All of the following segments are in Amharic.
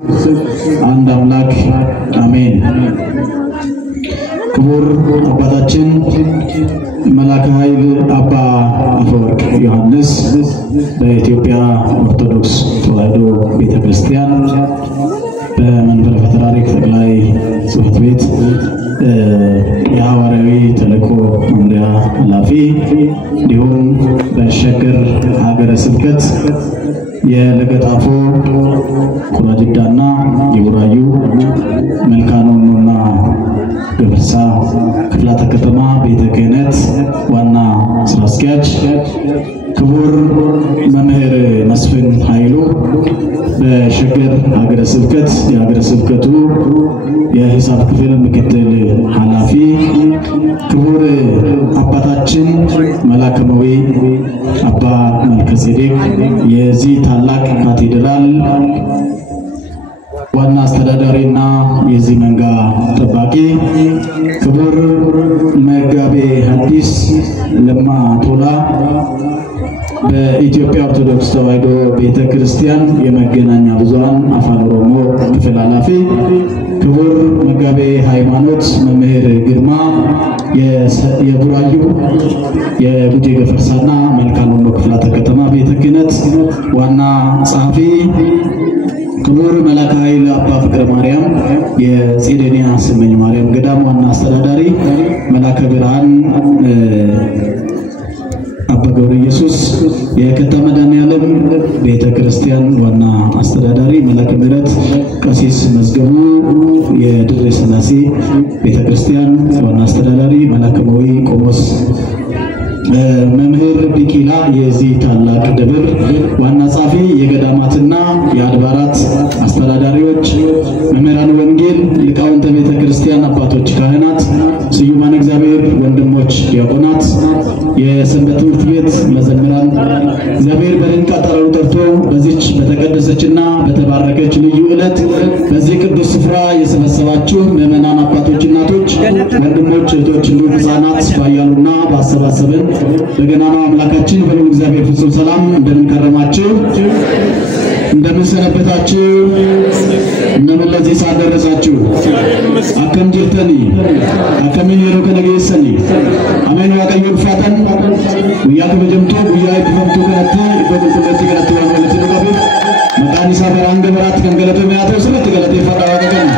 አንድ አምላክ አሜን። ክቡር አባታችን መላከ ኃይል አባ አፈወርቅ ዮሐንስ በኢትዮጵያ ኦርቶዶክስ ተዋሕዶ ቤተክርስቲያን በመንበረ ፓትርያርክ ጠቅላይ ጽሕፈት ቤት የሐዋርያዊ ተልእኮ መምሪያ ኃላፊ እንዲሁም በሸገር ሀገረ ስብከት የለገጣፎ ኩራጅዳና የቡራዩ መልካኖና ገበርሳ ክፍላተ ከተማ ቤተ ክህነት ዋና ስራ አስኪያጅ ክቡር መምህር መስፍን ኃይሉ በሸገር ሀገረ ስብከት የሀገረ ስብከቱ የሂሳብ ክፍል ምክትል ኃላፊ ክቡር አባታችን መላከመዊ አባ መልከጼዴቅ የዚህ ታላቅ ካቴድራል ዋና አስተዳዳሪና የዚህ መንጋ ጠባቂ ክቡር መጋቤ ሐዲስ ለማ ቶላ በኢትዮጵያ ኦርቶዶክስ ተዋሕዶ ቤተክርስቲያን የመገናኛ ብዙሃን አፋን ኦሮሞ ክፍል ኃላፊ ክቡር መጋቤ ሃይማኖት መምህር ግርማ የቡራዩ የጉጂ ገፈርሳና መልካኖ ክፍላተ ከተማ ቤተ ክህነት ዋና ጸሐፊ ክቡር መላከ ኃይል አባ ፍቅረ ማርያም የጼዴንያ ስመኝ ማርያም ገዳም ዋና አስተዳዳሪ መላከ ብርሃን አባ ገብረ ኢየሱስ የከተማ መድኃኔዓለም ቤተ ክርስቲያን ዋና አስተዳዳሪ መላከ ምሕረት ቀሲስ መዝገቡ የድሬ ሥላሴ ቤተ ክርስቲያን ዋና አስተዳዳሪ መላከመዊ ቆሞስ መምህር ቢቂላ የዚህ ታላቅ ደብር ዋና ጻፊ የገዳማትና የአድባራት አስተዳዳሪዎች መምህራን ወንጌል ሊቃውንተ ቤተ ክርስቲያን አባቶች ካህናት ስዩማን እግዚአብሔር ወንድሞች ዲያቆናት የሰንበት ትምህርት ቤት መዘምራን እግዚአብሔር በድንቅ አጠራሩ ጠርቶ በዚች በተቀደሰችና በተባረከች ልዩ ዕለት በዚህ ቅዱስ ስፍራ የሰበሰባችሁ ምዕመናን አባቶች እናቶች ወንድሞች እህቶች እንዲሁም ሕፃናት ባያሉና ባሰባሰበን በገናናው አምላካችን በልዑል እግዚአብሔር ፍጹም ሰላም እንደምን ከረማችሁ እንደምን ሰነበታችሁ እንደምን ለዚህ ሰዓት ደረሳችሁ አከም ጅርተኒ አከምን የሮ ከነገሰኒ አሜን ዋቀዩ ፋታን ጉያ ከመጀምቶ ጉያ ይፈምቶ ከነተ በቁልቁለት ከነተ ማለት ነው ጋር መቃኒሳ በራንገ በራት ከንገለተ ሚያተው ስለት ገለተ ፈራ ወቀን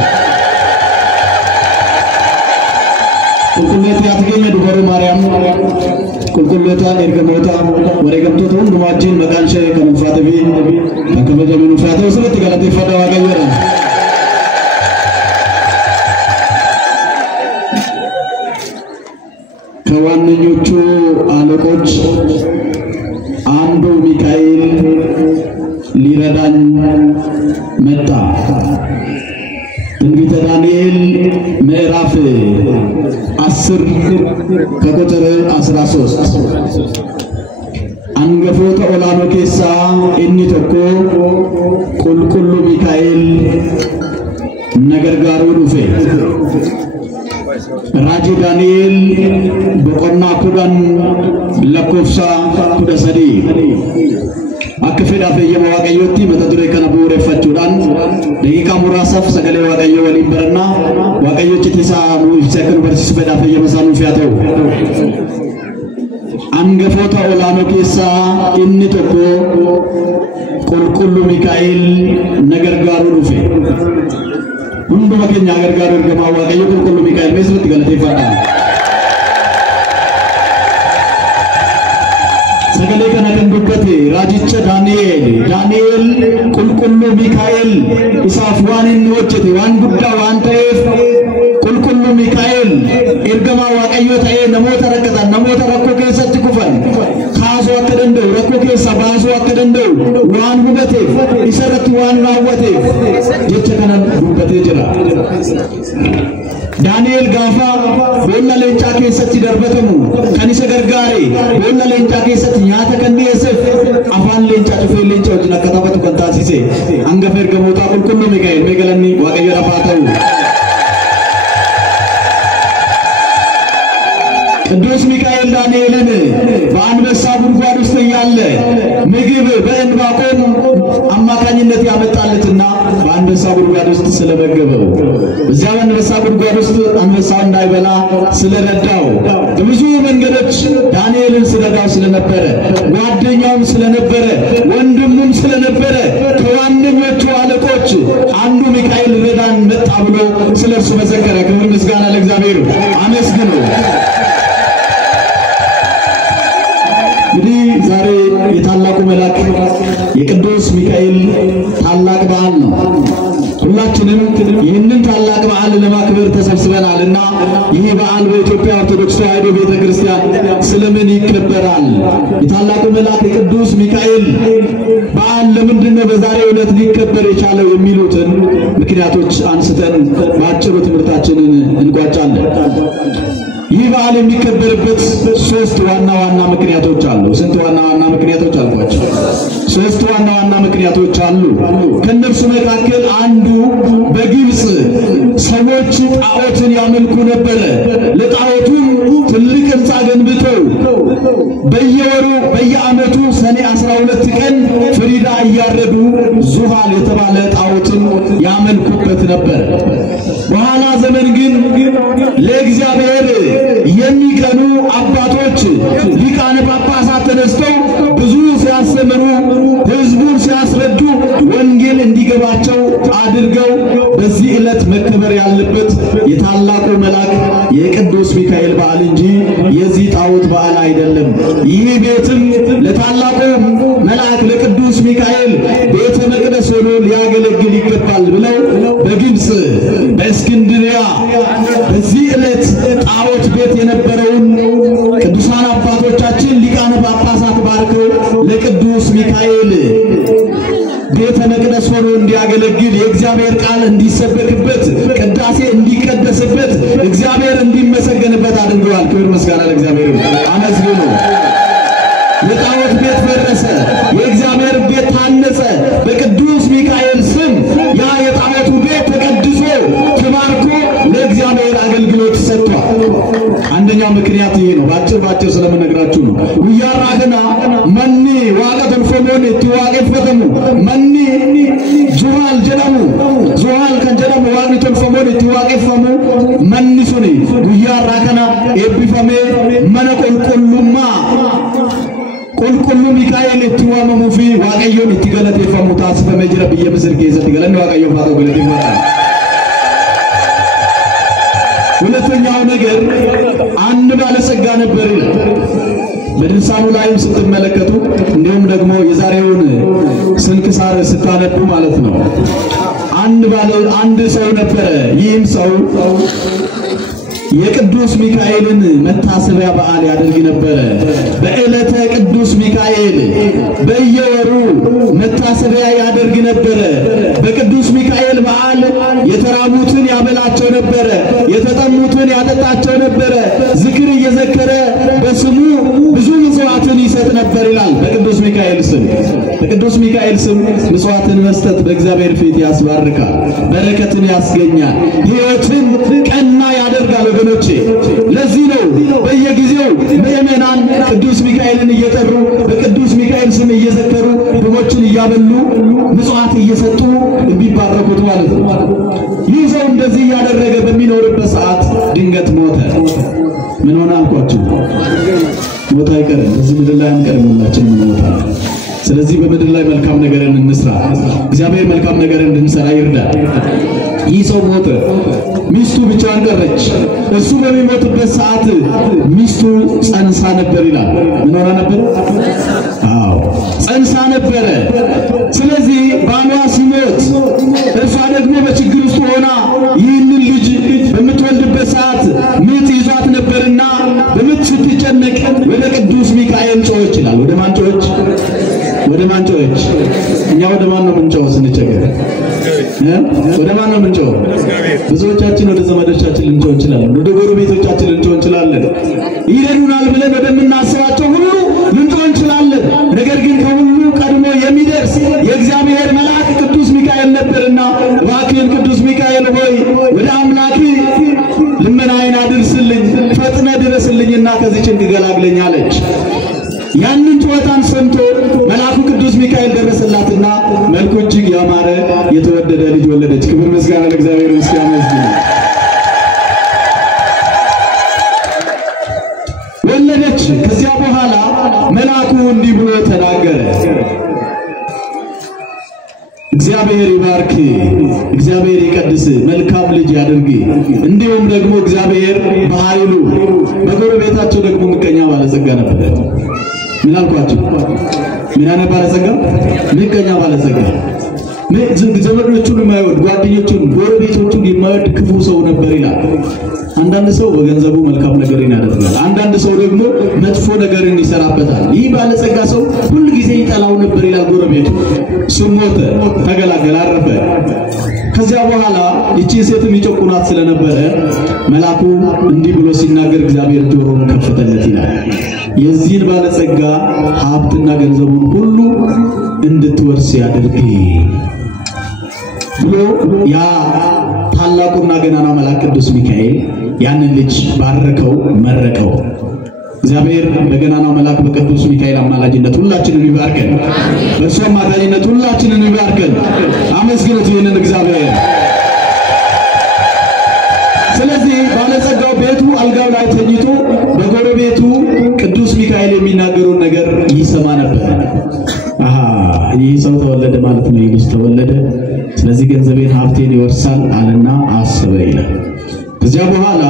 ቁልቁለት ያትገኘ ዱበሩ ማርያም ቁልቁለታ ኤርገሞታ ወሬገምቶ ሁንዱማችን መቃንሸ ከንፋተቢ ከከበጀኑ ፋተው ስለት ገለተ ፈራ ወቀን ከዋነኞቹ አለቆች አንዱ ሚካኤል ሊረዳን መጣ። ትንቢተ ዳንኤል ምዕራፍ 10 ከቁጥር 13 አንገፎተ ኦላኖ ኬሳ እኒ ቶኮ ቁልቁሉ ሚካኤል ነገርጋሩ ዱፌ ራጂ ዳንኤል በቆና ኩዳን ለኮፍሳ ኩደሰዲ አከፈዳ ፈየማ ዋቀዮቲ መተዱሬ ከነቡሬ ፈቹዳን ደቂቃ ሙራሳፍ ሰገሌ ዋቀዮ ወሊበርና ዋቀዮች ተሳ ሙይሰከን በርሲስ በዳ ፈየማ ሳኑ ፊያተው አንገፎታ ኦላኖ ኬሳ እኒ ቶኮ ቁልቁሉ ሚካኤል ነገርጋሩ ዱፌ ሁንዱ መከኛ ገርጋሩ ገማ ዋቀዮ ቁልቁሉ ሚካኤል መስረት ገለቴ ፈታ ሰገሌ ከነከን ዱበቴ ራጂቸ ዳንኤል ቁልቁሉ ሚካኤል ኢሳፍዋን ንወጀቴ ዋን ጉዳ ዋን ተይፍ ቁልቁሉ ሚካኤል ኤርገማ ዋቀዮ ተይ ነሞተ ረከታ ነሞተ ረኮ ከሰት ኩፈን ካሶ አከደንደው ረኮ ከሰ ባሶ አከደንደው ዋን ጉበቴ ኢሰረት ዋን ናወቴ ጀቸ ከነ ዱበቴ ጅራ ዳንኤል ጋፋ ቦላ ለንጫ ከሰት ደርበተሙ ከኒሰ ገርጋሬ ቦላ ለንጫ ከሰት ኛተ ከንዲየሰፍ አፋን ለንጫ ጩፌ ለንጫ ወጅና ከተባቱ ከንታሲሴ አንገፈር ገሞታ ቁልቁሉ ሚካኤል መገለኒ ዋቀዮ ራፋተው ቅዱስ ሚካኤል ዳንኤልን በአንበሳ ጉድጓድ ውስጥ ያለ ምግብ በእንባቆም አማካኝነት ያመጣለትና በአንበሳ ጉድጓድ ውስጥ ስለመገበው እዚያ በአንበሳ ጉድጓድ ውስጥ አንበሳው እንዳይበላ ስለረዳው በብዙ መንገዶች ዳንኤልን ስለረዳው ስለነበረ ጓደኛውም ስለነበረ ወንድሙም ስለነበረ ከዋነኞቹ አለቆች አንዱ ሚካኤል ረዳን መጣ ብሎ ስለርሱ መዘከረ። ክብር ምስጋና ለእግዚአብሔር አመስግኑ። እንግዲህ ዛሬ የታላቁ መልአክ የቅዱስ ሚካኤል ታላቅ በዓል ነው። ሁላችንም ይህንን ታላቅ በዓል ለማክበር ተሰብስበናልና ይህ በዓል በኢትዮጵያ ኦርቶዶክስ ተዋሕዶ ቤተክርስቲያን ስለምን ይከበራል? የታላቁ መልአክ የቅዱስ ሚካኤል በዓል ለምንድነው በዛሬው ዕለት ሊከበር የቻለው የሚሉትን ምክንያቶች አንስተን በአጭሩ ትምህርታችንን እንቋጫለን። ይህ በዓል የሚከበርበት ሶስት ዋና ዋና ምክንያቶች አሉ። ስንት ዋና ዋና ምክንያቶች አልኳቸው? ሶስት ዋና ዋና ምክንያቶች አሉ። ከነሱ መካከል አንዱ በግብጽ ሰዎች ጣዖትን ያመልኩ ነበረ። ለጣዖቱም ትልቅ ሕንጻ ገንብተው በየወሩ በየዓመቱ ሰኔ 12 ቀን ፍሪዳ እያረዱ ዙሃል የተባለ ጣዖትን ያመልኩበት ነበር። በኋላ ዘመን ግን ለእግዚአብሔር የሚቀኑ አባቶች ሊቃነ ጳጳሳት ተነስተው ብዙ ሲያስተምሩ ሕዝቡን ሲያስረዱ ወንጌል እንዲገባቸው አድርገው በዚህ ዕለት መከበር ያለበት የታላቁ መልአክ የቅዱስ ሚካኤል በዓል እንጂ የዚህ ጣዖት በዓል አይደለም። ይህ ቤትም ለታላቁ መልአክ ለቅዱስ ሚካኤል ቤተ መቅደስ ሆኖ ሊያገለግል ይገባል ብለው በግብጽ በእስክንድርያ በዚህ ዕለት ጣዖት ቤት የነበረውን ቅዱሳን አባቶቻችን ሊቃነ ጳጳሳት ባርከው ለቅዱስ ሚካኤል ቤተ መቅደስ ሆኖ እንዲያገለግል የእግዚአብሔር ቃል እንዲሰበክበት ቅዳሴ እንዲቀደስበት እግዚአብሔር እንዲመሰገንበት አድርገዋል። ክብር ምስጋና ለእግዚአብሔር አመስግኑ። የጣዖት ቤት ፈረሰ፣ የእግዚአብሔር ቤት ታነጸ። በቅዱስ ሚካኤል ስም ያ የጣዖቱ ቤት ተቀድሶ ተባርኮ ለእግዚአብሔር አገልግሎት ሰጥቷል። አንደኛው ምክንያት ይሄ ነው። ባጭር ስለምነግራችሁ ነው። ወያራገና መኒ ዋቀተን ፈሞን ትዋቀፈተሙ መኒ ዙሃል ጀዳሙ ዙሃል ከንጀዳሙ ዋቅተን ፈሞን ትዋቀፈሙ መኒ ሱኒ ወያራገና ኤቢፈሜ መነቆልቆሉማ ቁልቁሉ ሚካኤል እትዋመሙ ፊ ዋቀዮን እትገለቴፈሙ ታስፈመ ጅረ ብየ ምስር ከይዘት ገለን ዋቀዮ ፋቶ ገለቴ ይመጣል። ሁለተኛው ነገር አንድ ባለጸጋ ነበር ይላል በድርሳኑ ላይም ስትመለከቱ እንዲሁም ደግሞ የዛሬውን ስንክሳር ስታነቡ ማለት ነው። አንድ ሰው ነበረ። ይህም ሰው የቅዱስ ሚካኤልን መታሰቢያ በዓል ያደርግ ነበር። በዕለተ ቅዱስ ሚካኤል በየወሩ መታሰቢያ ያደርግ ነበር። በቅዱስ ሚካኤል በዓል የተራቡትን ያበላቸው ነበር፣ የተጠሙትን ያጠጣቸው ነበር። ዝክር እየዘከረ በስሙ ብዙ ምጽዋትን ይሰጥ ነበር ይላል። በቅዱስ ሚካኤል ስም በቅዱስ ሚካኤል ስም ምጽዋትን መስጠት በእግዚአብሔር ፊት ያስባርካል፣ በረከትን ያስገኛል፣ ሕይወትን ቀና ያደርጋል። ወገኖቼ ለዚህ ነው በየጊዜው ምእመናን ቅዱስ ሚካኤልን እየጠሩ በቅዱስ ሚካኤል ስም እየዘከሩ ድሆችን እያበሉ ምጽዋት እየሰጡ የሚባረኩት ማለት ነው። ይህ ሰው እንደዚህ ያደረገ በሚኖርበት ሰዓት ድንገት ሞተ። ምን ሆነ አልኳችሁ? ሞት አይቀርም። በዚህ ምድር ላይ አንቀርም፣ ሁላችንም እንሞታለን። ስለዚህ በምድር ላይ መልካም ነገርን እንስራ። እግዚአብሔር መልካም ነገርን እንድንሰራ ይርዳል። ይህ ሰው ሞተ። ሚስቱ ብቻዋን ቀረች። እሱ በሚሞትበት ሰዓት ሚስቱ ጸንሳ ነበር ይላል። ምን ሆና ነበር? አዎ ጸንሳ ነበር። ስለዚህ ባሏ ሲሞት እሷ ደግሞ በችግር ውስጥ ሆና ይህንን ልጅ በምትወልድበት ሰዓት ምጥ ይዟት ነበርና በምጥ ስትጨነቅ ወደ ቅዱስ ሚካኤል ጮኸች ይላል። ወደ ማን ጮኸች? ወደ ማን ጮኸች? እኛ ወደ ማን ነው የምንጮኸው ስንቸገር? ወደ ማን ነው የምንጮኸው? ብዙዎቻችን ወደ ዘመዶቻችን ልንጮህ እንችላለን፣ ወደ ጎረቤቶቻችን ልንጮህ እንችላለን። ይረዱናል ብለን ወደምናስባቸው ሁሉ ልንጮህ እንችላለን። ነገር ግን ከሁሉ ቀድሞ የሚደርስ የእግዚአብሔር መልአክ ቅዱስ ሚካኤል ነበርና እባክህን ቅዱስ ሚካኤል ሆይ ወደ አምላክ ልመናዬን አድርስልኝ፣ ፈጥነ ድረስልኝና ከዚህ ጭንቅ ገላግለኝ አለች። ያንን ጩኸቷን ሰምቶ መልአኩ ቅዱስ ሚካኤል ደረሰላትና መልኩ እጅግ ያማረ የተወደደ ልጅ ወለደች። ክብር ምስጋና ለእግዚአብሔር ይሁን። ወለደች። ከዚያ በኋላ መልአኩ እንዲህ ብሎ ተናገረ። እግዚአብሔር ይባርክ፣ እግዚአብሔር ይቀድስ፣ መልካም ልጅ ያድርግ። እንዲሁም ደግሞ እግዚአብሔር በኃይሉ በጎረቤታቸው ደግሞ ምቀኛ ባለጸጋ ነበር። ምን አልኳችሁ? ምን አይነት ባለጸጋ? ምቀኛ ባለጸጋ። ዘመዶቹን የማይወድ ጓደኞቹን ጎረቤቶቹን የማይወድ ክፉ ሰው ነበር ይላል። አንዳንድ ሰው በገንዘቡ መልካም ነገርን ያደርጋል፣ አንዳንድ ሰው ደግሞ መጥፎ ነገርን ይሰራበታል። ይህ ባለጸጋ ሰው ሁሉ ጊዜ ይጠላው ነበር ይላል ጎረቤቱ። ሞተ፣ ተገላገለ፣ አረፈ። ከዚያ በኋላ እቺ ሴትም ይጨቁናት ስለነበረ መልአኩ እንዲህ ብሎ ሲናገር እግዚአብሔር ጆሮውን ከፈተለት ይላል። የዚህን ባለጸጋ ሀብትና ገንዘቡን ሁሉ እንድትወርስ ያድርግ ብሎ ያ ታላቁና ገናና መልአክ ቅዱስ ሚካኤል ያንን ልጅ ባረከው፣ መረቀው። እግዚአብሔር በገናናው መልአክ በቅዱስ ሚካኤል አማላጅነት ሁላችንን ይባርከን። በእሱ አማላጅነት ሁላችንን ይባርከን። አመስግኑት ይህንን እግዚአብሔር። ስለዚህ ባለጸጋው ቤቱ አልጋው ላይ ተኝቶ በጎረቤቱ ቅዱስ ሚካኤል የሚናገሩን ነገር ይሰማ ነበር። ይህ ሰው ተወለደ ማለት ነው፣ ይህ ልጅ ተወለደ፣ ስለዚህ ገንዘቤን ሀብቴን ይወርሳል አለና አሰበ ይላል። ከዚያ በኋላ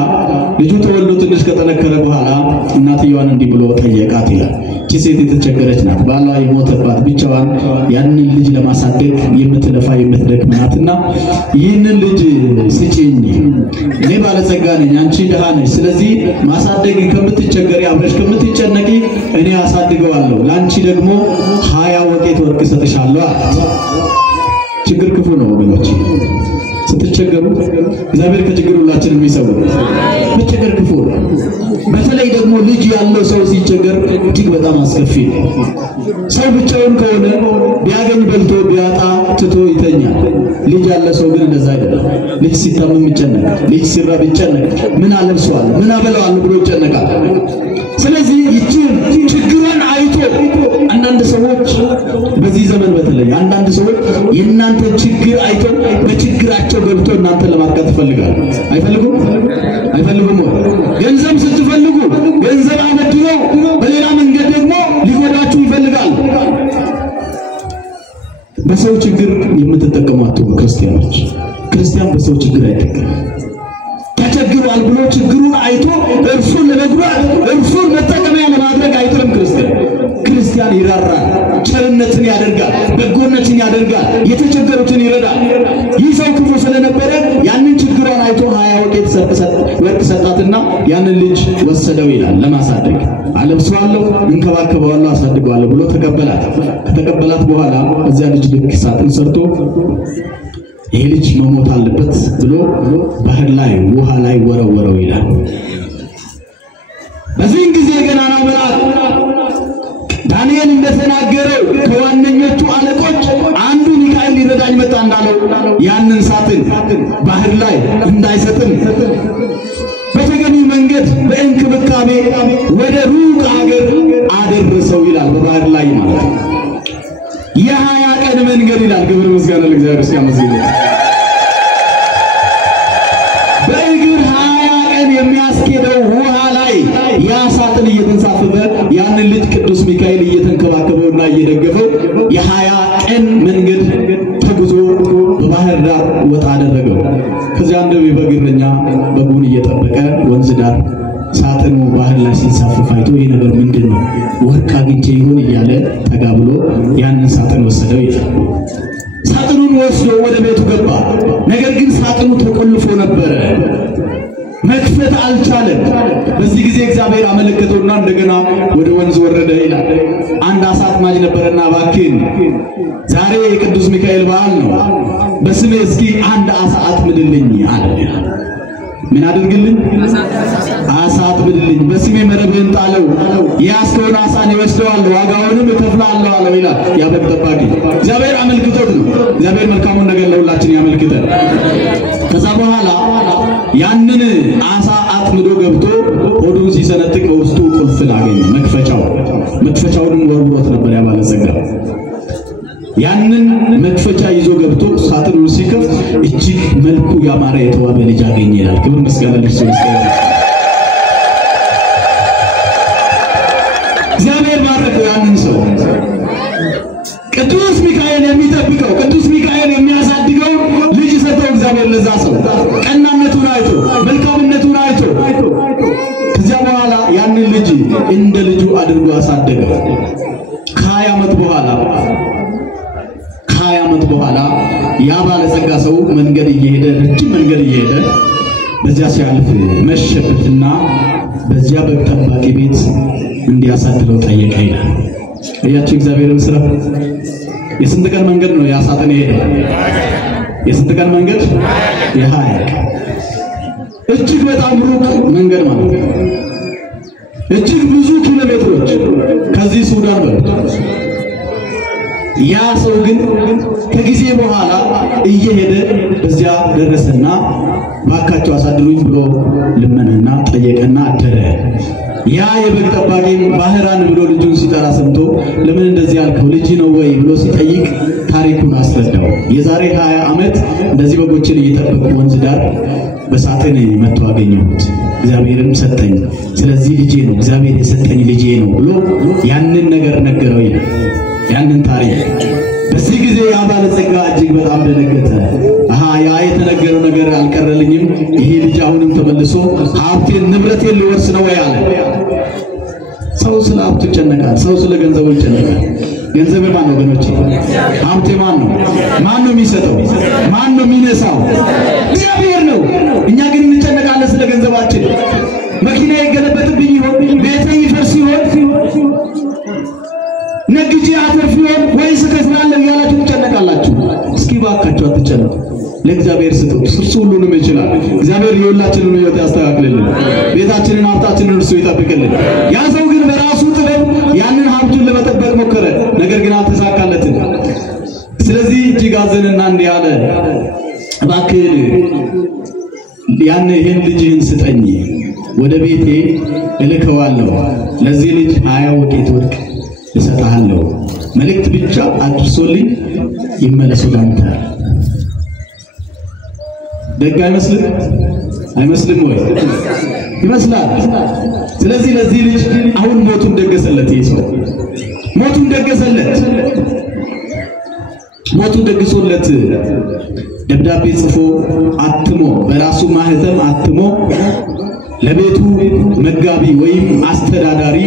ልጁ ተወልዶ ትንሽ ከጠነከረ በኋላ እናትየዋን እንዲህ ብሎ ጠየቃት ይላል። እቺ ሴት የተቸገረች ናት፣ ባሏ የሞተባት፣ ብቻዋን ያንን ልጅ ለማሳደግ የምትለፋ የምትደክም ናትና ይህንን ልጅ ስጪኝ፣ እኔ ባለጸጋ ነኝ፣ አንቺ ድሃ ነሽ። ስለዚህ ማሳደግ ከምትቸገሪ አብረሽ ከምትጨነቂ እኔ አሳድገዋለሁ፣ ላንቺ ደግሞ 20 ወቄት ወርቅ ሰጥሻለሁ አላት። ችግር ክፉ ነው ወገኖች። ስትቸገሩ እግዚአብሔር ከችግር ሁላችንም ይሰውር። መቸገር ክፉ ነው። በተለይ ደግሞ ልጅ ያለው ሰው ሲቸገር እጅግ በጣም አስከፊ ነው። ሰው ብቻውን ከሆነ ቢያገኝ በልቶ ቢያጣ ትቶ ይተኛል። ልጅ ያለ ሰው ግን እንደዛ አይደለም። ልጅ ሲታመም ይጨነቃል፣ ልጅ ሲራብ ይጨነቃል፣ ምን አለብሰዋል ምን አበላዋል ብሎ ይጨነቃል። ስለዚህ ይቺ ችግሯን አይቶ አንዳንድ ሰዎች በዚህ ዘመን በተለይ አንዳንድ ሰዎች የእናንተ ችግር አይቶ በችግራቸው ገብቶ እናንተ ለማጥቃት ይፈልጋሉ። አይፈልጉም? አይፈልጉም? ገንዘብ ስትፈልጉ ገንዘብ አመድረው በሌላ መንገድ ደግሞ ሊጎዳችሁ ይፈልጋሉ። በሰው ችግር የምትጠቀሙ አትሁኑ ክርስቲያኖች። ክርስቲያን በሰው ችግር አይጠቀምም። ተቸግሯል ብሎ ችግሩን አይቶ እርሱን ለመጉዳት እርሱን መጠቀሚያ ለማድረግ አይጥርም። ክርስቲያን ይራራል፣ ቸርነትን ያደርጋል፣ በጎነትን ያደርጋል፣ የተቸገሩትን ይረዳል። ይህ ሰው ክፉ ስለነበረ ያንን ችግሯን አይቶ 20 ወቄት ወርቅ ሰጣትና ያንን ልጅ ወሰደው ይላል ለማሳደግ። አለብሰዋለሁ፣ እንከባከበዋለሁ፣ አሳድገዋለሁ ብሎ ተቀበላት። ከተቀበላት በኋላ እዚያ ልጅ ልክ ሳጥን ሰርቶ ይሄ ልጅ መሞት አለበት ብሎ ባህር ላይ ውሃ ላይ ወረወረው ይላል። በዚህ ጊዜ ገናናው መልአክ ዳንኤል እንደተናገረው ከዋነኞቹ አለቆች አንዱ ሚካኤል ሊረዳኝ መጣ እንዳለው ያንን ሳጥን ባህር ላይ እንዳይሰጥም በተገቢ መንገድ በእንክብካቤ ወደ ሩቅ ሀገር አደረሰው ይላል። በባህር ላይ ማለት የ20 ቀን መንገድ ይላል። ክብር ምስጋና ለእግዚአብሔር ይመስገን። በእግር 20 ቀን የሚያስኬደው ውሃ ላይ ያ ሳጥን እየተንሳፈፈ ያንን ልጅ ቅዱስ ሚካኤል እየተንከባከበውና እየደገፈው የ20 ቀን መንገድ ተጉዞ በባህር ዳር ወጣ አደረገው። ከዚያ አንድ በግረኛ በጉን እየጠበቀ ወንዝ ዳር ሳጥኑ ባህር ላይ ሲንሳፈፍ አይቶ ይሄ ነገር ምንድነው ወርቅ አግኝቼ ይሆን እያለ ተጋብሎ ያንን ሳጥን ወሰደው ይላል። ሳጥኑን ወስዶ ወደ ቤቱ ገባ። ነገር ግን ሳጥኑ ተቆልፎ ነበር፣ መክፈት አልቻለም። በዚህ ጊዜ እግዚአብሔር አመለከተውና እንደገና ወደ ወንዝ ወረደ ይላል። አንድ አሳ አጥማጅ ነበርና እባክህን ዛሬ የቅዱስ ሚካኤል በዓል ነው፣ በስሜ እስኪ አንድ አሳ አጥምድልኝ አለ። ምን አድርግልኝ? አሳ አጥምድልኝ፣ በስሜ መረብህን ጣለው፣ ያስከውን አሳን ይወስደዋል፣ ዋጋውንም እከፍላለሁ አለው ይላል። ያ በግ ጠባቂ እግዚአብሔር አመልክቶት ነው። እግዚአብሔር መልካሙን ነገር ለሁላችን ያመልክተን። ከዛ በኋላ ያንን አሳ አጥምዶ ገብቶ ሆዱን ሲሰነጥቅ በውስጡ ቁልፍን አገኘ። መክፈቻውንም ወርውሮት ነበር ያ ባለጸጋ። ያንን መክፈቻ ይዞ ገብቶ ሳጥኑን ሲከፍት እጅግ መልኩ ያማረ የተዋበ ልጅ አገኘ ይላል። ክብር ምስጋና ለእርሱ ይሁን። እግዚአብሔር ባረከው ያንን ሰው። ቅዱስ ሚካኤል የሚጠብቀው ቅዱስ ሚካኤል የሚያሳድገው ልጅ ሰጠው እግዚአብሔር ለዛ ሰው። ቀናነቱን አይቶ መልካምነቱን አይቶ ከዚያ በኋላ ያንን ልጅ እንደ ልጁ አድርጎ አሳደገው። ከ20 ዓመት በኋላ ያ ባለጸጋ ሰው መንገድ እየሄደ ረጅም መንገድ እየሄደ በዚያ ሲያልፍ መሸበትና በዚያ በግ ጠባቂ ቤት እንዲያሳድረው ጠየቀ ይላል። እያችሁ እግዚአብሔርን ስራ። የስንት ቀን መንገድ ነው ያሳጠነ ሄደ? የስንት ቀን መንገድ? የ20 እጅግ በጣም ሩቅ መንገድ ማለት ነው። እጅግ ብዙ ኪሎ ሜትሮች ከዚህ ሱዳን በሉት። ያ ሰው ግን ከጊዜ በኋላ እየሄደ በዚያ ደረሰና ባካቸው አሳድሩኝ ብሎ ለመነና ጠየቀና አደረ። ያ የበግ ጠባቂ ባህራን ብሎ ልጁን ሲጠራ ሰምቶ ለምን እንደዚህ ያልከው ልጅ ነው ወይ ብሎ ሲጠይቅ ታሪኩን አስረዳው። የዛሬ 20 ዓመት እንደዚህ በጎችን እየጠበቁ ወንዝ ዳር በሳጥን መጥቶ አገኘሁት፣ እግዚአብሔርም ሰጠኝ። ስለዚህ ልጄ ነው እግዚአብሔር የሰጠኝ ልጄ ነው ብሎ ያንን ነገር ነገረው ይላል። ያንን ታሪክ በዚህ ጊዜ ያ ባለጸጋ እጅግ በጣም ደነገጠ። ያ የተነገረው ነገር አልቀረልኝም፣ ይሄ ልጅ አሁንም ተመልሶ ሀብቴን ንብረቴን ሊወርስ ነው ያለ። ሰው ስለ ሀብቱ ይጨነቃል፣ ሰው ስለ ገንዘቡ ይጨነቃል። ገንዘብ ማን ነው ወገኖች? ሀብቴ ማን ነው? ማን ነው የሚሰጠው? ማን ነው የሚነሳው? እግዚአብሔር ነው። እኛ ግን እንጨነቃለን ስለ ገንዘባችን። መኪና ይገለበጥብኝ ይሆን? ቤቴ ይፈርስ ይሆን? ነግጄ አተርፍ ይሆን ወይስ ከስራለሁ ያላችሁ ትጨነቃላችሁ። እስኪ ባካችሁ አትጨነቁ፣ ለእግዚአብሔር ስጡት፣ እርሱ ሁሉንም ይችላል። እግዚአብሔር የሁላችንን ሕይወት ያስተካክልልን፣ ቤታችንን ሀብታችንን እርሱ ይጠብቅልን። ያ ሰው ግን በራሱ ጥበብ ያንን ሀብቱን ለመጠበቅ ሞከረ፣ ነገር ግን አልተሳካለትም። ስለዚህ እጅግ አዘነና እንዲህ አለ፣ እባክህ ይህን ልጅህን ስጠኝ፣ ወደ ቤቴ እልከዋለሁ። ለዚህ ልጅ 20 ወቄት ወርቅ እሰጥሃለሁ፣ መልእክት ብቻ አድርሶልኝ ይመለስ ወደ አንተ። ደግ አይመስልም? አይመስልም ወይ? ይመስላል። ስለዚህ ለዚህ ልጅ አሁን ሞቱን ደገሰለት። ይሰው ሞቱን ደገሰለት። ሞቱን ደግሶለት ደብዳቤ ጽፎ አትሞ በራሱ ማህተም አትሞ ለቤቱ መጋቢ ወይም አስተዳዳሪ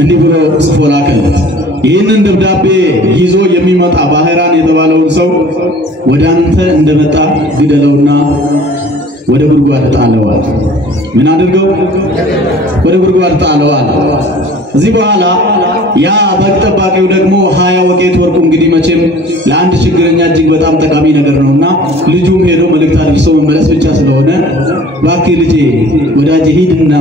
እንዲህ ብሎ ጽፎ ላከለት። ይህንን ደብዳቤ ይዞ የሚመጣ ባህራን የተባለውን ሰው ወደ አንተ እንደመጣ ግደለውና ወደ ጉድጓድ ጣለዋል። ምን አድርገው? ወደ ጉድጓድ ጣለዋል። እዚህ በኋላ ያ በግ ጠባቂው ደግሞ 20 ወቄት ወርቁ እንግዲህ መቼም ለአንድ ችግረኛ እጅግ በጣም ጠቃሚ ነገር ነውና ልጁም ሄዶ መልእክት አድርሶ መመለስ ብቻ ስለሆነ ባክህ ልጄ ወዳጄ ሂድና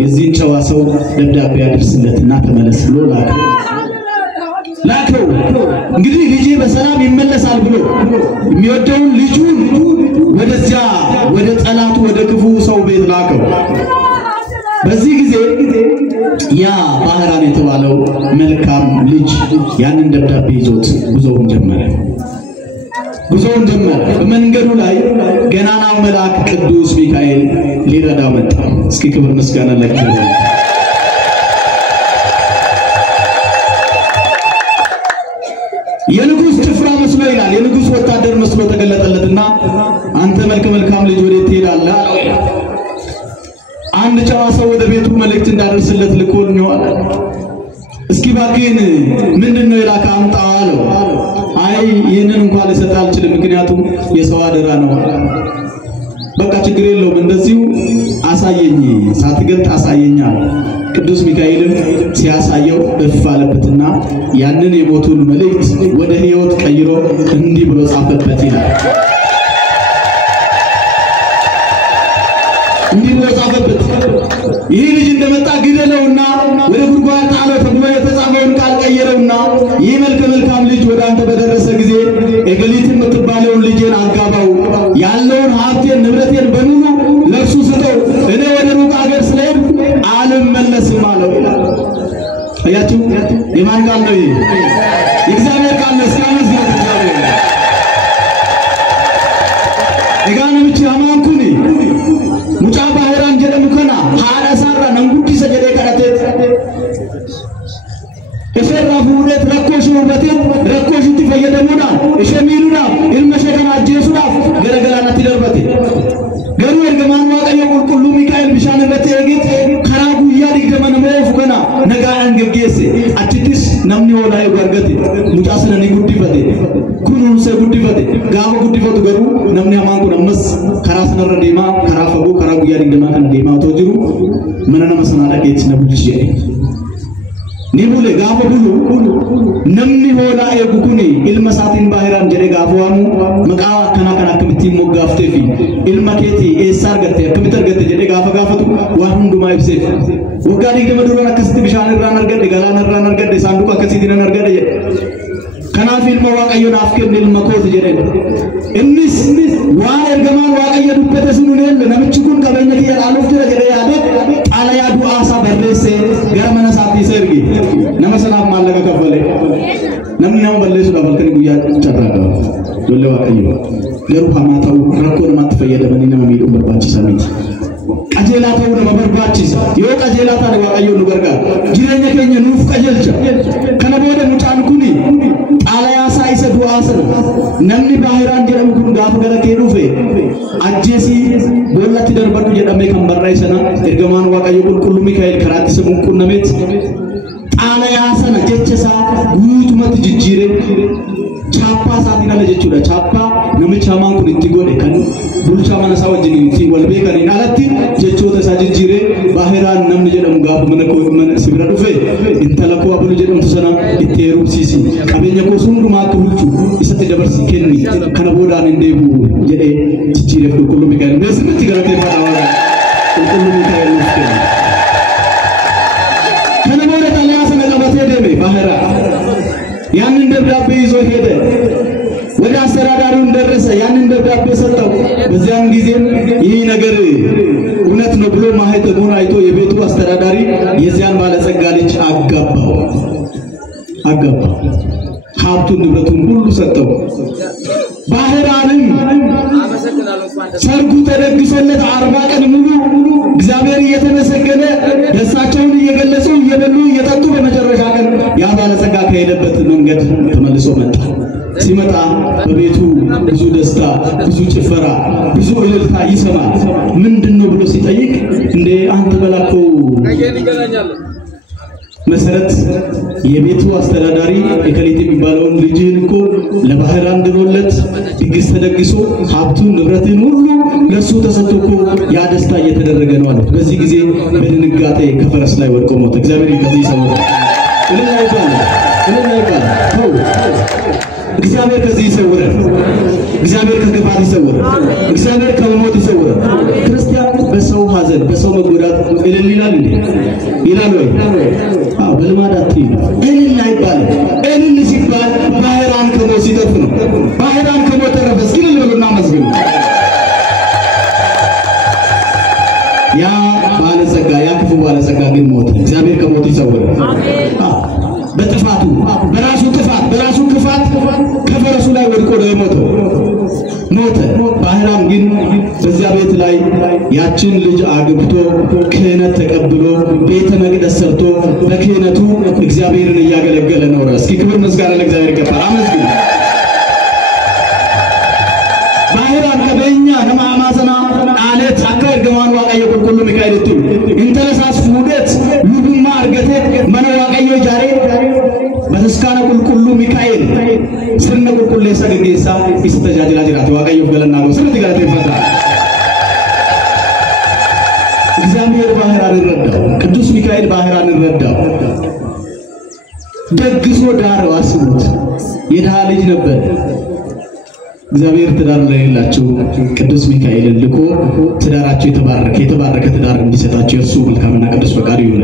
የዚህን ጨዋ ሰው ደብዳቤ አድርስለትና ተመለስ ብሎ ላከው። እንግዲህ ልጄ በሰላም ይመለሳል ብሎ የሚወደውን ልጁን ወደዚያ ወደ ጠላቱ ወደ ክፉ ሰው ቤት ላከው። በዚህ ጊዜ ያ ባህራን የተባለው መልካም ልጅ ያንን ደብዳቤ ይዞት ጉዞውን ጀመረ። በመንገዱ ላይ ገናናው መልአክ ቅዱስ ሚካኤል ሊረዳው መጣ። እስኪ ክብር ምስጋና ለእግዚአብሔር። የንጉስ ጭፍራ መስሎ ይላል፣ የንጉስ ወታደር መስሎ ተገለጠለትና አንተ መልካም ልጅ ወዴት ትሄዳለህ አለው። አንድ ጨዋ ሰው ወደ ቤቱ መልእክት እንዳደርስለት ልኮልኝ አለ። እስኪ ባክህን ምንድነው የላከ አምጣው አለው። አይ ይሄንን እንኳን ልሰጥ አልችልም፣ ምክንያቱም የሰው አደራ ነው። በቃ ችግር የለውም እንደዚሁ አሳየኝ፣ ሳትገልጥ አሳየኝ አለ። ቅዱስ ሚካኤልም ሲያሳየው እፍ አለበትና ያንን የሞቱን መልእክት ወደ ሕይወት ቀይሮ እንዲህ ብሎ ጻፈበት ይላል። እንዲህ ብሎ ጻፈበት፣ ይህ ልጅ እንደመጣ ግደለውና ወደ ጉድጓድ ጣለው ተብሎ የተጻፈውን ቃል ቀየረውና ይህ መልካም ልጅ ወደ አንተ በደረሰ ጊዜ እገሊት የምትባለውን ልጄን አጋባው፣ ያለውን ሀብቴን ንብረቴን በሙሉ ለእርሱ ስጠው፣ የማን ቃል ነው? የእግዚአብሔር ቃል ነው። እስካሁን ዝም እግዚአብሔር እጋነ ብቻ አማንኩኒ ሙጫ ባህራን ጀደሙከና ሃዳ ሳራ ነንጉዲ ሰጀደ ቀረቴት እሸራ ፉረት ረኮሽ ውበቴ ረኮሽ ትፈየደሙና እሸሚሉና ኢልመሸከና ጄሱና ገረገራና ትደርበቴ ገሩ እርግማን ዋቀየ ቁልቁሉ ሚካኤል ቢሻን ረቴ የጌት ከራጉ ያዲ ደመነ ሞፍ ገና ነጋን ገጌሴ አትቲስ ነምኒ ወላይ ወርገቴ ሙጫስነ ንጉዲፈቴ ኩኑን ሰ ጉዲፈቴ ጋሞ ጉዲፈቱ ገሩ ነምኒ አማንኩ ነመስ ከራስነ ረዲማ ከራፈጉ ከራጉ ያዲ ደማ ከነ ዲማ ተጅሩ መነነ መስናዳ ጌት ነብልሽ ኒቡለ ጋፎ ሁሉ ነምኒ ሆላ ኤጉኩኒ ኢልመሳቲን ባህራን ጀደ ጋፎዋሙ መቃዋ ከና ከና ከብቲ ሞጋፍቴፊ ኢልማኬቲ ኤሳር ገተ ከብተር ገተ ጀደ ጋፋ ጋፈቱ ዋሁንዱ ማይብሴፍ ወጋዲ ገመዱራ ከስቲ ቢሻን ራን አርገደ ገላን ራን አርገደ ሳንዱቃ ከሲዲን አርገደ ከናፊ ኢልመዋቀዮን አፍከን ኢልመኮት ጀደ እንስ ዋን እርገማን ዋቀየ ዱበተ ስኑኔል ነምችኩን ከበኘት ያላሉፍ ጀደ ያደ ጣላያ ዱአሳ በረሰ ገርመና ሳቲ ሰርጊ ነመሰላም ማለቀ ከፈለ ነምናው በለሱ ባልከን ጉያ ጨራጋ ወለ ዋቀዩ ገሩ ሐማታው ረኮን ማትፈየደ በኒና ሚዱ በባቺ ሰሚት ቀጀላታው ለመበርባቺስ ዮ ቀጀላታ ለዋቀዩ ንገርጋ ጅረኛ ከኛ ኑፍ ቀጀልቻ ከነቦደ ሙጫንኩኒ ጣላያ ሳይሰ ዱአሰ ነምኒ ባህራን ጀረም ኩን ጋፍ ገለከ ዱፌ አጀሲ ቦላቲ ደርበዱ ጀደመ ከንበራይሰና እርገማን ዋቀዩ ቁልቁሉ ሚካኤል ከራት ስሙን ቁነሜት ጣላያ ሰነ ጀቸሳ ጉቱመት ጅጅሬ ቻፓ ሳቲና ለጀቹዳ ቻፓ ነምቻ ማንኩን እንቲጎደ ከን ቡልቻ ማነሳ ወጅኒ እንቲ ወልቤ ከኒ አለቲ ጀቾተ ሳጅጅሬ ባህራን ነምኒ ጀደም ጋፍ መነኮ መነ ሲብረዱፌ እንተለኮ አብሉ ጀደም ተሰና ኢቴሩ ሲሲ አበኛ ኮሱንዱ ማክ ቡልቹ ይሰት ደበርሲ ከኒ ከነቦዳን እንደቡ ጀዴ ጅጅሬ ቁልቁሉ ሚካኤል በስምት ገረቴ ፈራዋላ ቁልቁሉ ሚካኤል ነው ከነቦዳ ጣሊያ ሰነ ቀበቴ ደሜ ባህራ ያንን ደብዳቤ ይዞ ሄደ ወደ አስተዳዳሪው ደረሰ ያንን ደብዳቤ ሰጠው በዚያን ጊዜ ይህ ነገር እውነት ነው ብሎ ማህተሙን አይቶ የቤቱ አስተዳዳሪ የዚያን ባለጸጋ ልጅ አጋባው ሀብቱን ንብረቱን ሁሉ ሰጠው ባህራንም ሰርጉ ተደግሶለት 40 ቀን ሙሉ እግዚአብሔር እየተመሰገነ ደስታቸውን እየገለጹ እየበሉ እየጠጡ በመጨረሻ ቀን ያ ባለጸጋ ከሄደበት መንገድ ተመልሶ መጣ ሲመጣ በቤቱ ብዙ ደስታ ብዙ ጭፈራ ብዙ እልልታ ይሰማል ምንድነው ብሎ ሲጠይቅ እንደ አንተ በላከው መሰረት የቤቱ አስተዳዳሪ የከሊት የሚባለውን ልጅን እኮ ለባህራን ድሮለት ድግስ ተደግሶ ሀብቱን ንብረቱን ሁሉ ለሱ ተሰጥቶ ያ ደስታ እየተደረገ ነው አለ በዚህ ጊዜ በድንጋጤ ከፈረስ ላይ ወድቆ ሞተ እግዚአብሔር ከዚህ ሰው ተው እግዚአብሔር ከዚህ ይሰውራል እግዚአብሔር ከክፋት ይሰውራል እግዚአብሔር ከሞት ይሰውራል ክርስቲያን በሰው ሐዘን በሰው መጎዳት እልል ይላል እንዴ ይላል ወይ በልማዳት እልል አይባል እልል ሲባል ባህራን ከሞት ሲጠፍ ነው ባህራን ከሞት ተረፈ እስኪ ልብሉና መስገን ያ ባለጸጋ ያ ክፉ ባለጸጋ ግን ሞተ እግዚአብሔር ከሞት ይሰውራል አሜን በጥፋቱ በራሱ ጥፋት በራሱ ክፋት ከፈረሱ ላይ ወድቆ ነው ሞተ ባህራን ግን በዚያ ቤት ላይ ያችን ልጅ አግብቶ ክህነት ተቀብሎ ቤተ መቅደስ ሰርቶ በክህነቱ እግዚአብሔርን ያገለገለ ነው እስኪ ክብር ምስጋና ለእግዚአብሔር ይገባል አመስግኑ ባህራን ከበኛ ነማማሰና አለት አካር ገማን ዋቀየ ቁልቁሉ ሚካኤል ትሉ እንተለሳስ ፉደት ሉቡማ አርገተ መነ ዋቀየ ጃሬ በተስካነ ቁልቁሉ ሚካኤል ስነ ቁልቁሉ ለሰገጌሳ ይስተጃጅላ ጅራት ዋቀየ ገለና ነው ስለ ትጋት ይፈታ እግዚአብሔር ባህራን ረዳው ቅዱስ ሚካኤል ባህራን ረዳው ደግሶ ዳረው አስቡት የዳ ልጅ ነበር እግዚአብሔር ትዳር ለሌላቸው ቅዱስ ሚካኤልን ልኮ ትዳራቸው የተባረከ ትዳር እንዲሰጣቸው እርሱ መልካምና ቅዱስ ፈቃዱ ይሁን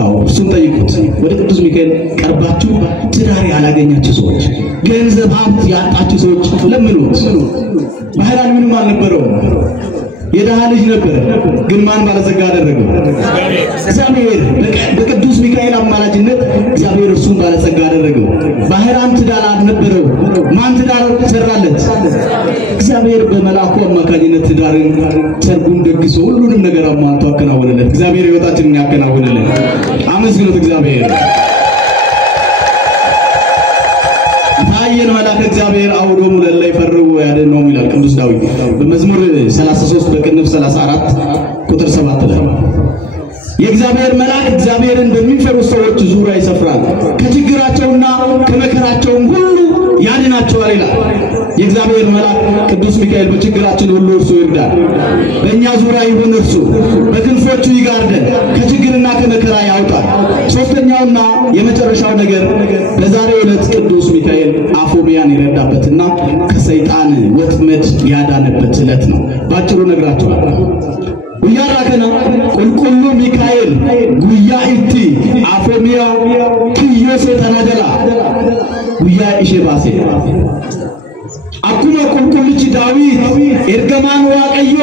አዎ እርሱን ጠይቁት ወደ ቅዱስ ሚካኤል ቀርባችሁ ትዳር ያላገኛችሁ ሰዎች ገንዘብ ሀብት ያጣችሁ ሰዎች ለምኑት ባህራን ምንም አልነበረው የደሃ ልጅ ነበር ግን ማን ባለጸጋ አደረገው እግዚአብሔር በቅዱስ ሚካኤል አማላጅነት እግዚአብሔር እሱን ባለጸጋ አደረገው ባህራን ትዳር አልነበረው ማን ትዳር ሰራለት እግዚአብሔር በመላኩ አማካኝነት ትዳርን ሰርጉን ደግሶ ሁሉንም ነገር አሟልቶ አከናወነለት እግዚአብሔር ህይወታችንን ያከናወነልን አመስግኑት እግዚአብሔር ታየን መላክ እግዚአብሔር አውዶሙ ለላይ ፈርው ያደነው ይላል ቅዱስ ዳዊት በመዝሙር 33 በቅንፍ 34 ቁጥር 7 ላይ የእግዚአብሔር መላክ እግዚአብሔርን በሚፈሩ ሰዎች ዙሪያ ይሰፍራል ከችግራቸውና ከመከራቸው ሁሉ ያድናቸዋል ይላል የእግዚአብሔር መላክ ቅዱስ ሚካኤል በችግራችን ሁሉ እርሱ ይርዳል በእኛ ዙሪያ ይሁን እርሱ በክንፎቹ ይጋርደን ከችግርና ከመከራ ያውጣል ሶስተኛውና የመጨረሻው ነገር በዛሬው ዕለት ቅዱስ ሚካኤል አፎሚያን ይረዳበትና ከሰይጣን ወጥመድ ያዳነበት ዕለት ነው ባጭሩ ነግራችኋለሁ ወያራከና ቁልቁሉ ሚካኤል ጉያ ኢቲ አፎሚያ ክዮሴ ተናደላ ጉያ ኢሼባሴ አኩማ ቁልቁልቺ ዳዊት ኤርገማን ዋቀዮ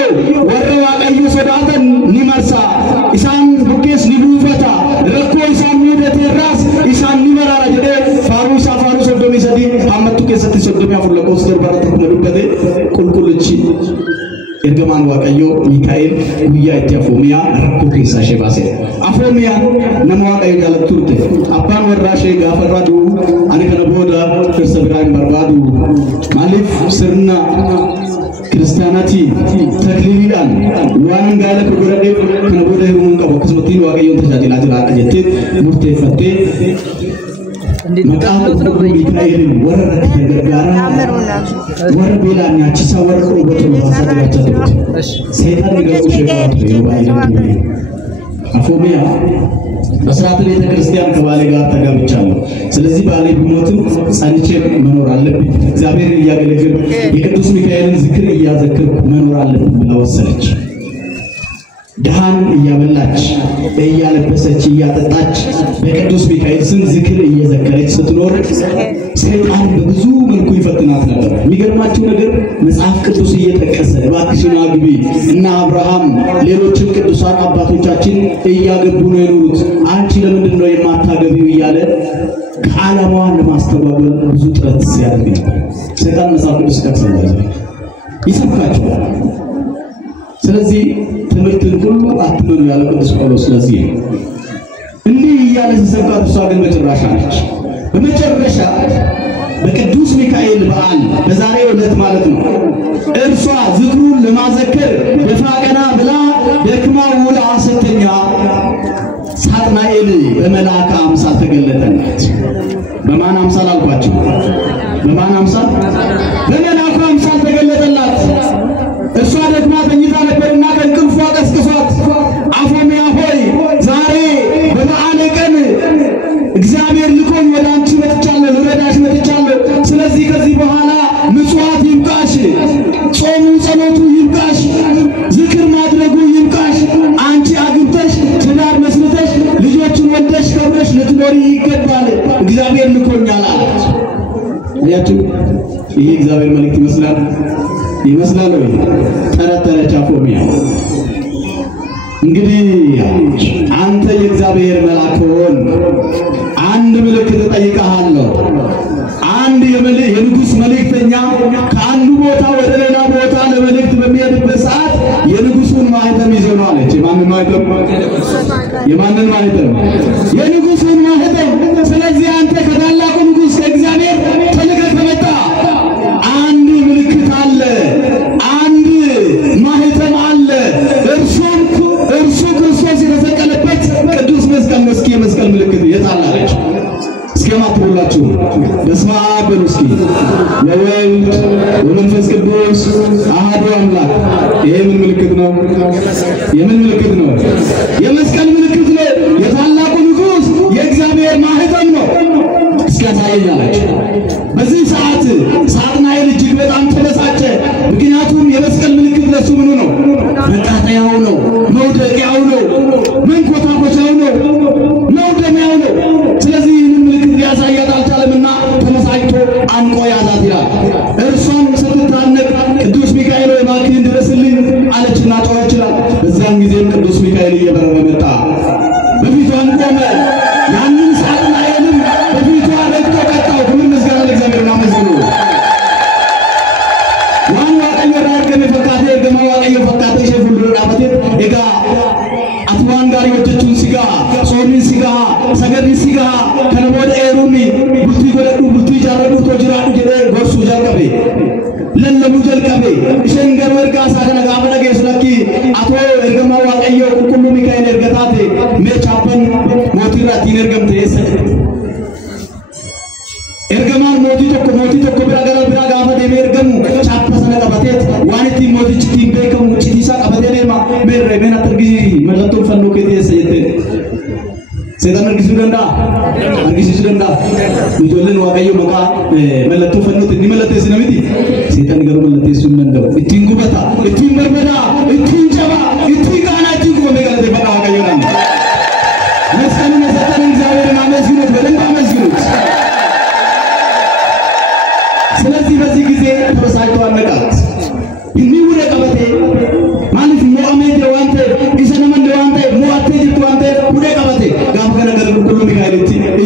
ወረ ዋቀዮ ሶዳተን ኒመርሳ ኢሳን ቡኬስ ሊቡፈታ ረኮ ኢሳን ሙደቴ ራስ ኢሳን ኒመራራ ጀደ ፋሩ ሳፋሩ ሶዶሚ ሰዲ አመቱ ከሰቲ ሶዶሚ አፍለቆስ ደርባራ ተኩመዱበቴ ቁልቁልቺ ኤርገማን ዋቀዮ ሚካኤል ጉያ ኢቲ አፎሚያ ረኮ ከሳ ሼባሴ አፎሚያ ነማዋቀዮ ጃለቱርቴ አባን ወራሼ ጋፈራዱ አኔ ከነቦዳ ከሰብራን በርባዱ ማሊፍ ስርና ክርስቲያናቲ ተክሊሊያን ዋን ጋለ ኩረዴ ከነቦዳ ይሁን ከበክስመቲን ዋቀዮን ተጃጅላ ጅራ አጀቴ ሙርቴ ፈቴ መቃም ሚካኤል ወረረ ተገጋራ ወረ ቤላኛ ቺሳ ወረቆ በተሎ ባሳደራቸው ሰይጣን ይገቡ ሸቃት ይባይል አፎሚያ በስርዓተ ቤተ ክርስቲያን ከባሌ ጋር ተጋብቻለሁ ስለዚህ ባሌ ቢሞትም ጸንቼ መኖር አለብኝ እግዚአብሔር እያገለግል የቅዱስ ሚካኤልን ዝክር እያዘክር መኖር አለብኝ ብላ ወሰነች ደሃን እያበላች እያለበሰች እያጠጣች በቅዱስ ሚካኤል ስም ዝክር እየዘከረች ስትኖር ሰይጣን በብዙ መልኩ ይፈትናት ነበር የሚገርማችሁ ነገር መጽሐፍ ቅዱስ እየተጠቀሰ እባክሽን አግቢ እና አብርሃም ሌሎችም ቅዱሳን አባቶቻችን እያገቡ ነው የኖሩት አንቺ ለምንድን ነው የማታገቢው እያለ ከዓላማዋን ለማስተጓጎል ብዙ ጥረት ሲያደርግ ነበር ሰይጣን መጽሐፍ ቅዱስ ተከሰለ ይሰብካቸዋል ስለዚህ ትምህርትን ሁሉ አትመኑ ያለ ቅዱስ ጳውሎስ ስለዚህ እንዲህ እያለ ሲሰብካት እሷ ግን በጭራሽ አለች በመጨረሻ በቅዱስ ሚካኤል በዓል በዛሬው ዕለት ማለት ነው እርሷ ዝክሩን ለማዘከር በፋቀና ብላ ደክማ ውላ ስተኛ ሳጥናኤል በመላእክት አምሳል ተገለጠላት በማን አምሳል አልኳችሁ በማን አምሳል በመላእክት አምሳል ተገለጠላት እሷ ደክማ ተኝታ ነበርና ከእንቅልፏ ቀስቅሷት አፎሚያ ሆይ ዛሬ በበዓል ቀን እግዚአብሔር ልኮኝ ወደ አንቺ መጥቻለሁ ልረዳሽ መጥቻለሁ ስለዚህ ከዚህ በኋላ ምጽዋት ይብቃሽ ጾሙ ጸሎቱ ይብቃሽ ዝክር ማድረጉ ይብቃሽ አንቺ አግብተሽ ትዳር መስርተሽ ልጆችን ወልደሽ ከብረሽ ልትኖሪ ይገባል እግዚአብሔር ልኮኛል አለች ያቺ ይሄ እግዚአብሔር መልእክት ይመስላል ወይ ተረተረች አፎሚያ እንግዲህ አንተ የእግዚአብሔር መልአክ ሆን አንድ ምልክት ጠይቀሃለሁ አንድ የንጉስ መልእክተኛ ከአንዱ ቦታ ወደ ሌላ ቦታ ለመልእክት በሚሄድበት ሰዓት የንጉሱን ማህተም ይዞ ነው አለች የማንን ማህተም የንጉሱን ማህተም ስለዚህ አንተ ከታላቁ ንጉስ ከእግዚአብሔር ተልከህ ከመጣ አንድ ምልክት አለ አንድ ማህተም አለ እርሱ ክርስቶስ የተሰቀለበት ቅዱስ መስቀል መስቀል ምልክት የታላለች እስከማትብላችሁ በስመ አብ እስኪ ወወልድ ወመንፈስ ቅዱስ አሐዱ አምላክ ይሄ ምን ምልክት ነው የምን ምልክት ነው የመስቀል ምልክት ነው የታላቁ ንጉስ የእግዚአብሔር ማህተም ነው እስከታየኛለች በዚህ ሰዓት ሳጥናኤል እጅግ በጣም ተበሳጨ ምክንያቱም የመስቀል ምልክት ለሱ ምኑ ነው መቃጠያው ነው መውደቂያው ነው መንኮታኮቻው ነው መውደሚያው ነው ስለዚህ ይህንን ምልክት ሊያሳያት አልቻለምና ተመሳጭቶ አንቆ ያዛት ይላል እርሷም ስትታነቅ ቅዱስ ሚካኤል እባክህን ድረስልኝ አለችና gabe isen garu erga sagana gafana gesulaki ato ergama waaqayyo kullu mikael ergatate me chapan motira tin ergamte ese ergaman moti tokko bira gafa de ergamu chappa sana qabatet waniti moti chitin bekam chitisa qabate dema merre mena targi malatto fanno ke de sayete setan argisudanda ijolen waaqayyo maka malatto fanno tinni malatte sinamiti setan garu malatte sunanda itin gubata itin barbada itin jaba itin kana itin gome galate baka waaqayyo nan መስቀሉን የሰጠን እግዚአብሔርን አመስግኑት በደንብ አመስግኑት ስለዚህ በዚህ ጊዜ ተበሳጭቶ አነቃት ይሚውረ ቀበቴ ማለት ሙአመድ ወንተ ይሰነመን ወንተ ሙአቴ ጅቱ ወንተ ሁደ ቀበቴ ጋፍ ገነገር ሁሉ ሚካኤል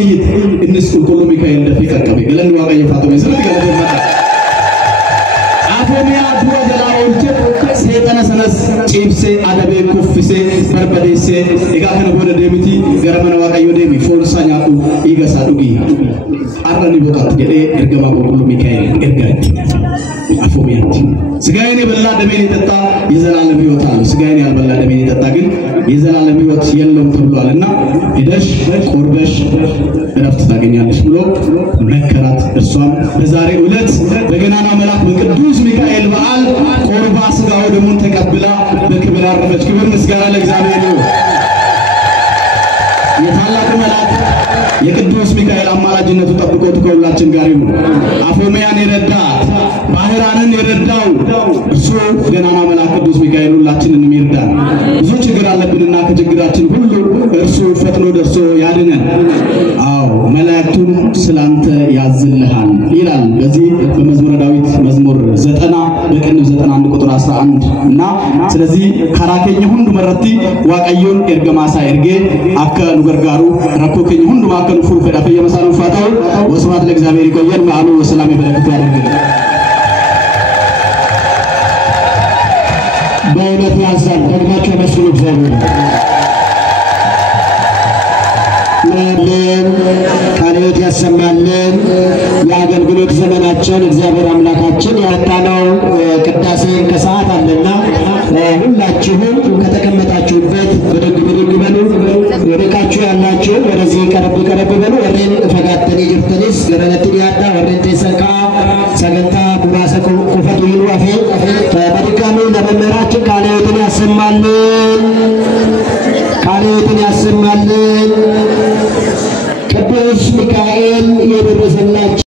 እይት እንስ ሁሉ ሚካኤል ደፊቅ ቀበ ገለን ዋቀየ ፋቶሜ ስለዚህ ገለደ አፎሚያ ዱወ ጀላውልቸ ሰይጣና ሰነስ ጪብሴ አደበ ኩፍሴ በርበዴሴ ኤጋ ከነ ቦደ ደሚቲ ገረመና ዋቀዮ ደሚ ፎርሳ ኛቁ ይገሳ ዱጊ አረኒ ቦቃት ገደ እርገማ ሁሉ ሚካኤል እርጋት አፎሚያት ስጋዬን የበላ ደሜን የጠጣ የዘላለም ሕይወት አለው ስጋዬን ያልበላ ደሜን የጠጣ ግን የዘላለም ሕይወት የለውም ተብሏልና ሄደሽ ቆርበሽ እረፍት ታገኛለሽ ብሎ መከራት እርሷም በዛሬው ዕለት በገናና መልአክ በቅዱስ ሚካኤል በዓል ቆርባ ስጋው ደሙን ተቀብላ በክብር አረፈች ክብር ምስጋና ለእግዚአብሔር ይሁን የታላቁ መልአክ የቅዱስ ሚካኤል አማላጅነቱ ጠብቆት ከሁላችን ጋር ይሁን አፎሚያን የረዳት ባህራንን የረዳው እርሱ ገናና መልአክ ቅዱስ ሚካኤል ሁላችንን ይርዳን ብዙ ችግር አለብንና ከችግራችን ሁሉ እርሱ ፈጥኖ ደርሶ ያድነን አዎ መላእክቱን ስላንተ ያዝልሃል ይላል በዚህ በመዝሙረ ዳዊት መዝሙር 90 በቅንፍ 91 ቁጥር 11 እና ስለዚህ ካራከኝ ሁሉ መረቲ ዋቀዮን ኤርገማሳ ኤርጌ አከ ኑገርጋሩ ረኮከኝ ሁሉ ማከኑ ፉል ፈዳፈ የመሳሉ ፋታው ወስብሐት ለእግዚአብሔር ይቆየን ማአሉ ወሰላም ይበረክቱ ያድርግልን በእውነት ያዛል ደግማችሁ መስሉ እግዚአብሔር ለምን ካሌት ያሰማልን የአገልግሎት ዘመናችን እግዚአብሔር አምላካችን ያጣነው ቅዳሴ ከሰዓት አለና ሁላችሁም ከተቀመጣችሁበት በደግ በሉ ወደካችሁ ያላችሁ ወደዚህ ቀረብ በሉ ወሬን ፈጋተኒ ጅርተኒስ ገረነት ያዳ ወሬን ተሰካ ሰገንታ ኩባሰኩ ኩፈቱ ይልዋፌ በድጋሚ ለመምህራችን ካሌትን ያሰማልን ቅዱስ